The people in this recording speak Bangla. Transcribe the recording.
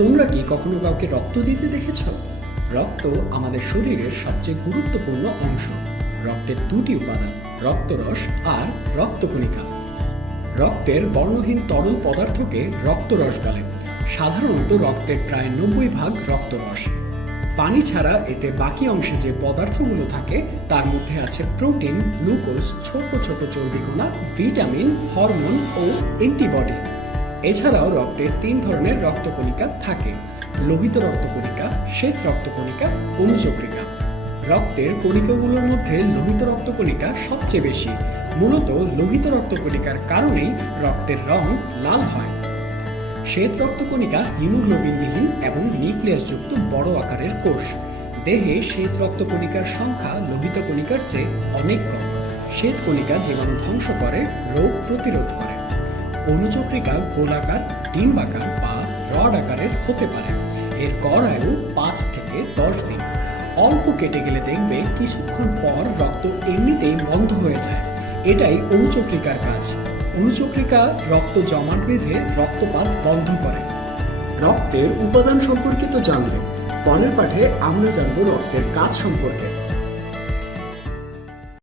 তোমরা কি কখনো কাউকে রক্ত দিতে দেখেছ? রক্ত আমাদের শরীরের সবচেয়ে গুরুত্বপূর্ণ অংশ। রক্তের দুটি উপাদান, রক্তরস আর রক্তকণিকা। রক্তের বর্ণহীন তরল পদার্থকে রক্তরস বলে। সাধারণত রক্তের প্রায় 90% রক্তরস। পানি ছাড়া এতে বাকি অংশে যে পদার্থগুলো থাকে তার মধ্যে আছে প্রোটিন, গ্লুকোজ, ছোট ছোট চর্বিকণা, ভিটামিন, হরমোন ও অ্যান্টিবডি। এছাড়াও রক্তের 3 ধরনের রক্তকণিকা থাকে: লোহিত রক্তকণিকা, শ্বেত রক্তকণিকা, অনুচক্রিকা। রক্তের কণিকাগুলোর মধ্যে লোহিত রক্তকণিকা সবচেয়ে বেশি। মূলত লোহিত রক্তকণিকার কারণেই রক্তের রং লাল হয়। শ্বেত রক্তকণিকা হিমোগ্লোবিনবিহীন এবং নিউক্লিয়াসযুক্ত বড় আকারের কোষ। দেহে শ্বেত রক্তকণিকার সংখ্যা লোহিত কণিকার চেয়ে অনেক কম। শ্বেত কণিকা জীবাণু ধ্বংস করে, রোগ প্রতিরোধ করে। অনুচক্রিকা গোলাকার, ডিম্বাকার বা রড আকারের হতে পারে। এর গড় আয়ু 5 থেকে 10 দিন। অল্প কেটে গেলে দেখবে কিছুক্ষণ পর রক্ত এমনিতেই বন্ধ হয়ে যায়। এটাই অনুচক্রিকার কাজ। অনুচক্রিকা রক্ত জমাট বেঁধে রক্তপাত বন্ধ করে। রক্তের উপাদান সম্পর্কিত জানলে পরের পাঠে আমরা জানব রক্তের কাজ সম্পর্কে।